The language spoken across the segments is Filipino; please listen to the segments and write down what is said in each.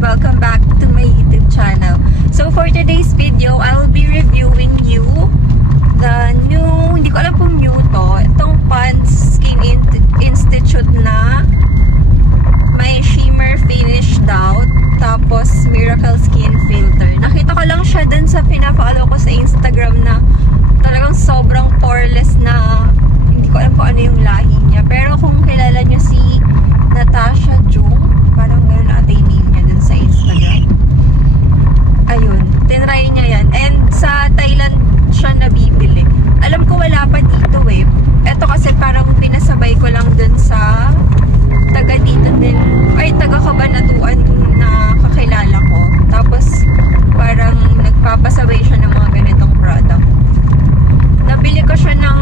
welcome back to my YouTube channel. So for today's video, I'll be reviewing you the new, hindi ko alam kung new to, itong Pond's Skin Institute na may shimmer finish daw, tapos Miracle Skin Filter. Nakita ko lang siya dun sa pina-follow ko sa Instagram na talagang sobrang poreless na, hindi ko alam kung ano yung lahi niya. Pero kung kilala niyo si Natasha Jung, parang gano'n ata yung name niya dun sa Instagram. Ayun, tinry niya yan. And sa Thailand siya nabibili. Alam ko wala pa dito eh. Ito kasi parang pinasabay ko lang dun sa taga dito din, ay taga Kabanatuan na kakilala ko. Tapos parang nagpapasabay siya ng mga ganitong product. Nabili ko siya ng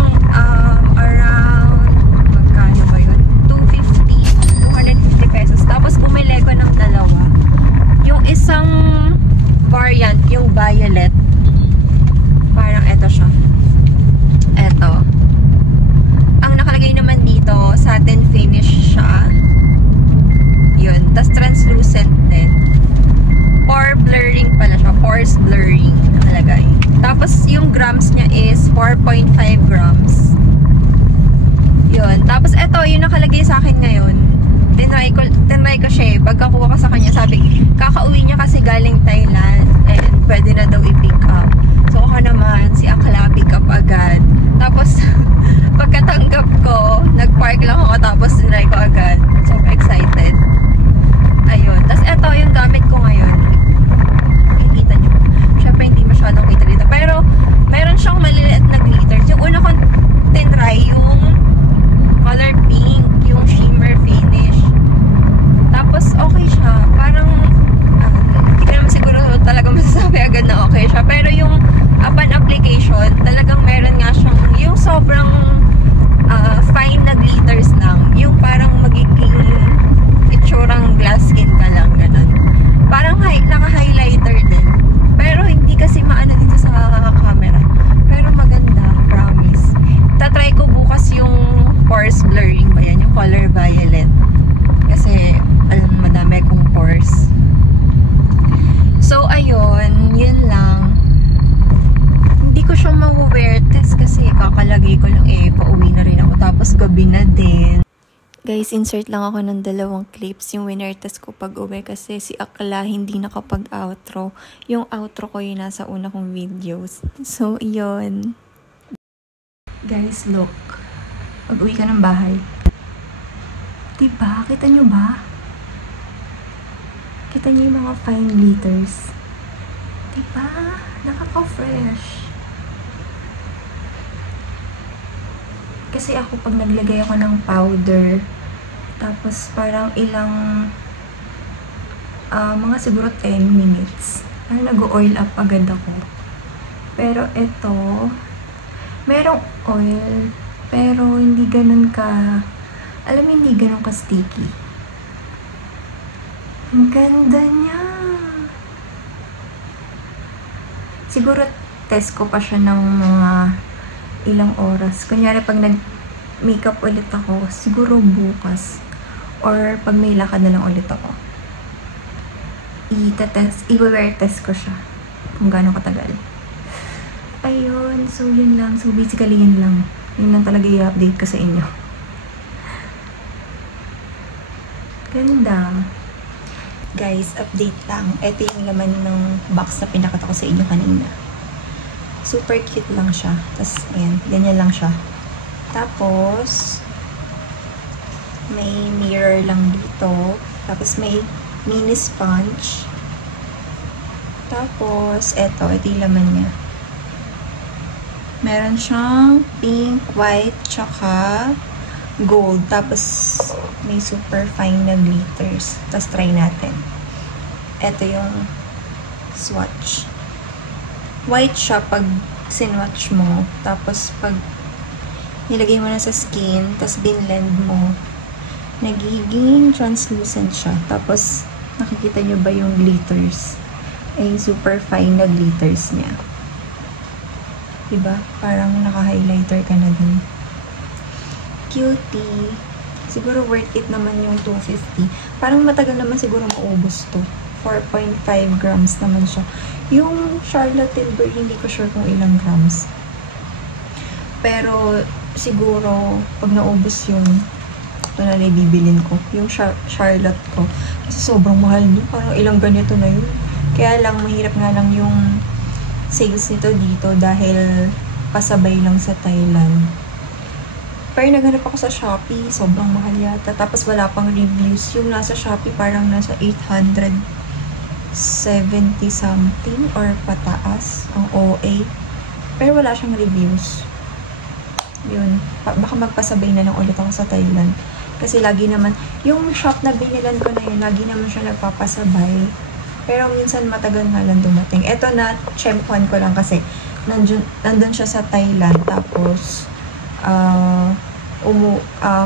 around, magkano ba yun? 250 pesos. Tapos bumili ko ng dalawa. Yung isang variant, yung violet, parang eto siya. Eto. Ang nakalagay naman dito, satin finish siya. Yun. Tapos translucent din. Pore blurring pala siya. Pores blurring nakalagay. Tapos yung grams niya is 4.5 grams. Yun. Tapos eto, yung nakalagay sa akin ngayon. Tinry ko siya eh. Pagkakuha ko sa kanya, sabi, kakauwi niya kasi galing Thailand and pwede na daw i-pick up. So ako naman, si Akla pick up agad. Tapos, pagkatanggap ko, nag-park lang ako tapos tinry ko agad. So excited. Ayun. Tapos eto yung gamit ko ngayon. Nakikita niyo. Siyempre hindi masyadong kita dito. Pero, meron siyang maliliit na glitters. Yung una kong tinry, yung color pink, yung shimmer finish. Tapos, okay siya. Parang, hindi ko naman siguro talaga masasabi agad na okay siya. Pero yung upon application, talagang meron nga siyang, yung sobrang fine na glitters lang. Yung parang magiging itsurang glass skin ka lang, ganun. Parang naka-highlighter din. Pero hindi kasi maano dito sa camera. Pero maganda, promise. Tatry ko bukas yung pores blurring ba yan? Yung color violet. Kasi, alam, madami kong pores. So, ayun. Yun lang. Hindi ko siya ma-wear test kasi kakalagay ko lang eh. Pauwi na rin ako. Tapos, gabi na din. Guys, insert lang ako ng dalawang clips. Yung winner test ko pag-uwi kasi si Akla hindi nakapag-outro. Yung outro ko yung nasa una kong videos. So, yun. Guys, look. Pag-uwi ka ng bahay. Diba? Kita nyo ba? Kita nyo yung mga fine glitters. Diba? Nakaka-fresh. Kasi ako pag naglagay ako ng powder, tapos parang ilang, mga siguro 10 minutes, parang nag-oil up agad ako. Pero ito, merong oil, pero hindi ganun ka, alam mo, hindi ganun ka sticky. Ang ganda niya. Siguro test ko pa siya ng mga ilang oras. Kunyari pag nag-makeup ulit ako, siguro bukas. Or pag may lakad na lang ulit ako. I-wear test ko siya. Kung gaano katagal. Ayun. So, yun lang. So, basically, yun lang. Yun lang talaga i-update ko sa inyo. Ganda. Guys, update lang. Ito yung laman ng box na pinakita ko sa inyo kanina. Super cute lang siya. Tapos, ayan, ganyan lang siya. Tapos, may mirror lang dito. Tapos, may mini sponge. Tapos, ito yung laman niya. Meron siyang pink, white, tsaka gold. Tapos, may super fine na glitters. Tapos, try natin. Ito yung swatch. White siya pag sinwatch mo. Tapos, pag nilagay mo na sa skin, tapos binlend mo, nagiging translucent siya. Tapos, nakikita nyo ba yung glitters? Ay, super fine na glitters niya. Diba? Parang naka-highlighter ka na din. Cutie. Siguro worth it naman yung 250. Parang matagal naman siguro maubos to. 4.5 grams naman siya. Yung Charlotte Tilbury, hindi ko sure kung ilang grams. Pero, siguro, pag naubos yun, ito na bibilin ko. Yung Charlotte ko. Kasi sobrang mahal nyo. Parang ilang ganito na yun. Kaya lang, mahirap nga lang yung sales nito dito dahil pasabay lang sa Thailand. Pero naghanap ako sa Shopee, sobrang mahal yata. Tapos wala pang reviews. Yung nasa Shopee parang nasa 870 something or pataas ang OA. Pero wala siyang reviews. Yun. Baka magpasabay na lang ulit ako sa Thailand. Kasi lagi naman, yung shop na binilan ko na yun, lagi naman siya nagpapasabay. Pero minsan matagal nga lang dumating. Ito na, chempuan ko lang kasi nandun siya sa Thailand. Tapos,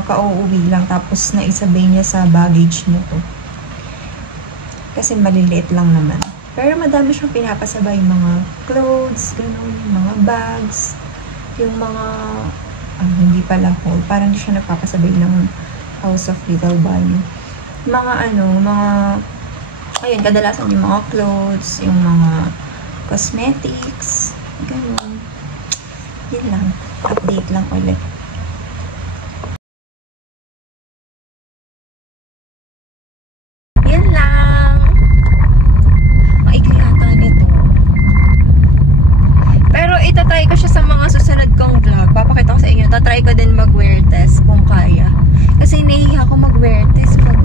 kauuwi lang. Tapos, naisabay niya sa baggage niya to. Kasi maliliit lang naman. Pero madami siyang pinapasabay. Mga clothes, ganun, mga bags, yung mga, hindi pala whole. Parang siya nagpapasabay ng House of Little Value. Mga ayun, kadalasan yung mga clothes, yung mga cosmetics, ganun. Yun lang. Update lang ulit. Yun lang. Maikli ata nito. Pero itatry ko siya sa mga susunod kong vlog. Papakita ko sa inyo. Tatry ko din mag-wear test kung kaya. Kasi nahihiya ako mag-wear test pag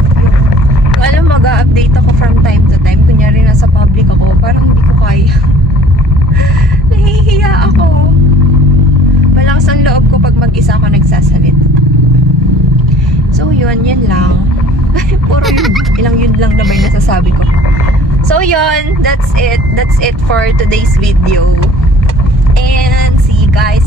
alam, mag-update ako from time to time. Kunyari nasa public ako, parang hindi ko kaya. Nahihiya ako. Malakas ang loob ko pag mag-isa ako nagsasalita. So, yun lang. Puro yun. Ilang yun lang na ba yung nasasabi ko. So, yun. That's it. That's it for today's video. And see you guys